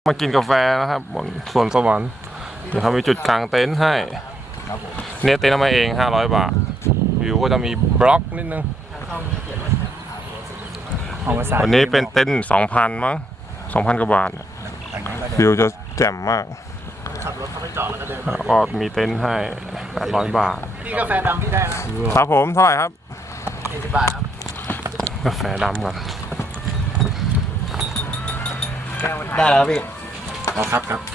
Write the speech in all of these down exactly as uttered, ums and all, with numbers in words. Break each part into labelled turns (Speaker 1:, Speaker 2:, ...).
Speaker 1: มากินกาแฟนะครับบนสวนสวรรค์เดี๋ยวเขามีจุดกลางเต็นท์ให้เนี่ยเต็นท์เอามาเองห้าร้อยบาทวิวก็จะมีบล็อกนิดนึงวันนี้เป็นเต็นท์สองพันมั้งสองพันกว่าบาทวิวจะแจ่มมากขับรถเข้าไปจอดแล้วก็เดินก็มีเต็นท์ให้แปดร้อยบาท
Speaker 2: พี่กาแฟดำพี่ได้นะครับ
Speaker 1: ผมเท่าไหร่ครับ
Speaker 2: สี่สิบบาทครับ
Speaker 1: กาแฟดำก่อน
Speaker 2: ได้แล้วพี่
Speaker 3: เอาครับครับ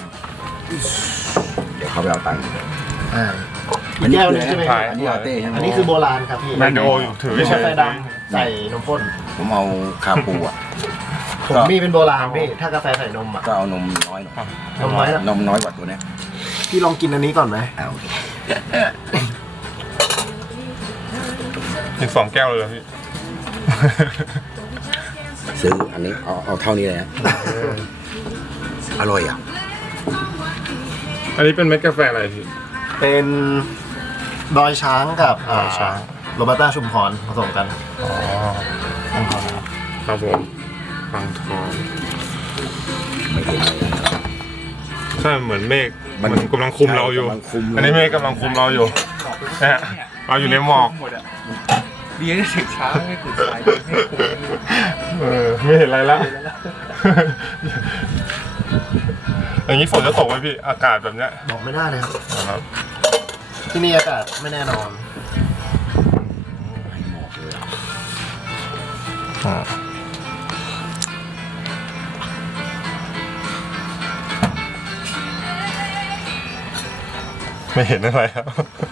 Speaker 3: เดี๋ยวเขาไปเอาตังค์
Speaker 2: อ่าอันนี้คือใช่ไหมครับ
Speaker 3: อันนี้ลาเต้ใช่ไหม
Speaker 2: อันนี้คือโบราณครับพี่
Speaker 1: แมนโดอยู่ถือก
Speaker 2: าแฟดำใส่นมข้น
Speaker 3: ผมเอาคาปูอ่ะ
Speaker 2: ผมมีเป็นโบราณพี่ถ้ากาแฟใส่นมอ่ะ
Speaker 3: ก็เอานมน้อยหน่อย
Speaker 2: นมน้อย
Speaker 3: นมน้อยกว่าตัวนี้
Speaker 2: พี่ลองกินอันนี้ก่อนไหม
Speaker 3: เอา
Speaker 1: อีกสองแก้วเลยพี่
Speaker 3: ซื้ออันนี้เอาเอาเท่านี้เลยนะอร่อยอ่ะ
Speaker 1: อันนี้เป็นเม็ดกาแฟอะไรพี่
Speaker 2: เป็นดอยช้างกับดอยช้างโรบัสต้าชุมพรผสมกัน
Speaker 1: อ๋อครับผมฟังทอง
Speaker 3: ไม่เป็นไร
Speaker 1: ใช่เหมือนเมฆมันกำลังคุมเราอยู่อันนี้เมฆกำลังคุมเราอยู่เนี่ยเราอยู่ในหมอก
Speaker 4: ดีนะถึงเช้าไม่ตื่นสายไม่คุม
Speaker 1: เออไม่เห็นอะไรแล้วอย่างนี้ฝนจะตกไหมพี่อากาศแบบเนี้ย
Speaker 2: บอกไม่ได้เลย
Speaker 1: ครับ
Speaker 2: ที่นี่อากาศไม่แน่นอน
Speaker 1: ไม่เห็นอะไรครับ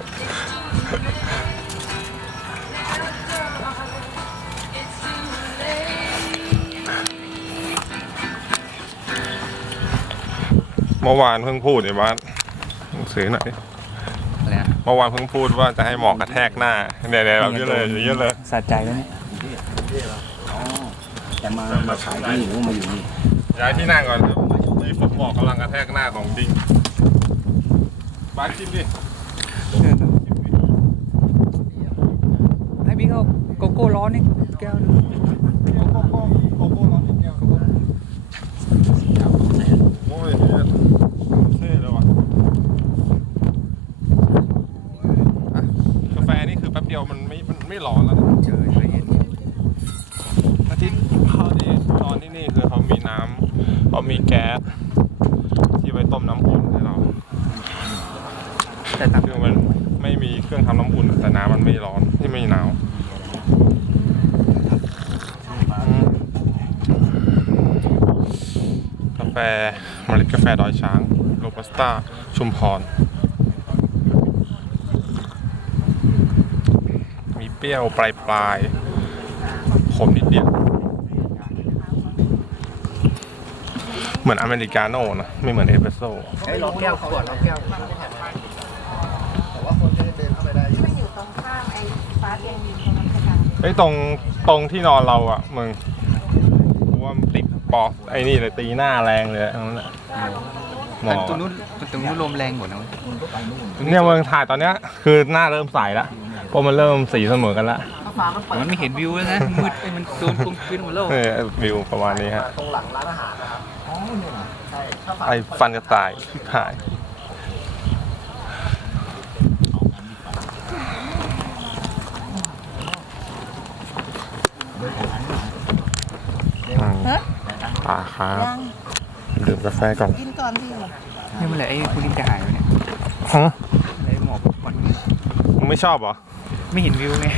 Speaker 1: เมื่อวานเพิ่งพูดในบ้านซื้อหน่อยเมื่อวานเพิ่งพูดว่าจะให้หมอกกระแทกหน้าเนี่ยๆเราเยอะเลยเยอะเลย
Speaker 4: สะใจแล้วเนี่ย
Speaker 3: แต่มามาขายที่นี่มาอยู่นี่
Speaker 1: ย้ายที่นั่งก่อนครับนี่ฝนหมอกกำลังกระแทกหน้าของจริงบ้านชิมดิ
Speaker 4: ให้พี่เขาโกโก้ร้อนนี่แก้วนึง
Speaker 1: โกโก้โกโก้ร้อนอีกแก้วโอ้ยเท่เลยว่ะกาแฟนี่คือแป๊บเดียวมันไม่มันไม่ร้อนแล้ว
Speaker 4: เจอเย็น
Speaker 1: อาทิตย์ข้าวที่ตอนที่นี่คือเขามีน้ำเขามีแก๊สที่ไว้ต้มน้ำอุ่นให้เรา
Speaker 4: แต่ตัก
Speaker 1: คือมันไม่มีเครื่องทำน้ำอุ่นแต่น้ำมันไม่ร้อนที่ไม่หนาวกาแฟเมล็ดกาแฟดอยช้างโรบัสต้าชุมพรมีเปรี้ยวปลายปลายขมนิดเดียวเหมือนอเมริกาโน่นะไม่เหมือนเอสเปรสโซ่
Speaker 4: ไอ้ล็อกแก้วขวดล็อกแก้ว
Speaker 2: แต่ว่าคนเดินเข้าไปได้
Speaker 5: ที่มันอยู่ตรงข้ามไอ้ฟ้าเตียงยิงตรงนั้นใช่ไหม
Speaker 1: ไอ้ตรงตรงที่นอนเราอ่ะมึงกูว่ามันติดปอกไอ้นี่เลยตีหน้าแรงเลยตรงนั้นแหละหมอ
Speaker 4: ตรงนู้นตรงนู้นลมแรงหมดนะ
Speaker 1: เนี่ยมึงถ่ายตอนเนี้ยคือหน้าเริ่มใสแล้วเพราะมันเริ่มสีเสมอกันแล้ว
Speaker 4: มันไม่เห็นวิวแล้วนะมืดไอ้มันโดนกลมกลืนหมดแล้ว
Speaker 1: วิวประมาณนี้ฮะ
Speaker 2: ตรงหลังร้านอาหารนะครับอ๋อเนี่ยใช่
Speaker 1: ไอ้ฟันกระต่ายที่ถ่ายปลาครับดื่มกาแฟก่อน
Speaker 5: กินก่อนพี่
Speaker 4: นี่มันอะไรไอ้คุณลิมจะหายไปเนี่ย
Speaker 1: ฮะ
Speaker 4: ไอ้หมอกก่อน
Speaker 1: มึงไม่ชอบเหรอ
Speaker 4: ไม่เห็นวิวไง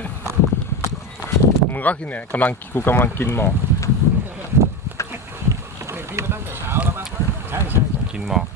Speaker 1: มึงก็กินเนี่ยกำลังกูกำลังกินหมอก
Speaker 2: พี่มาตั้งแต่เช้าแล้วป่ะ
Speaker 1: ใช่ใช่กินหมอก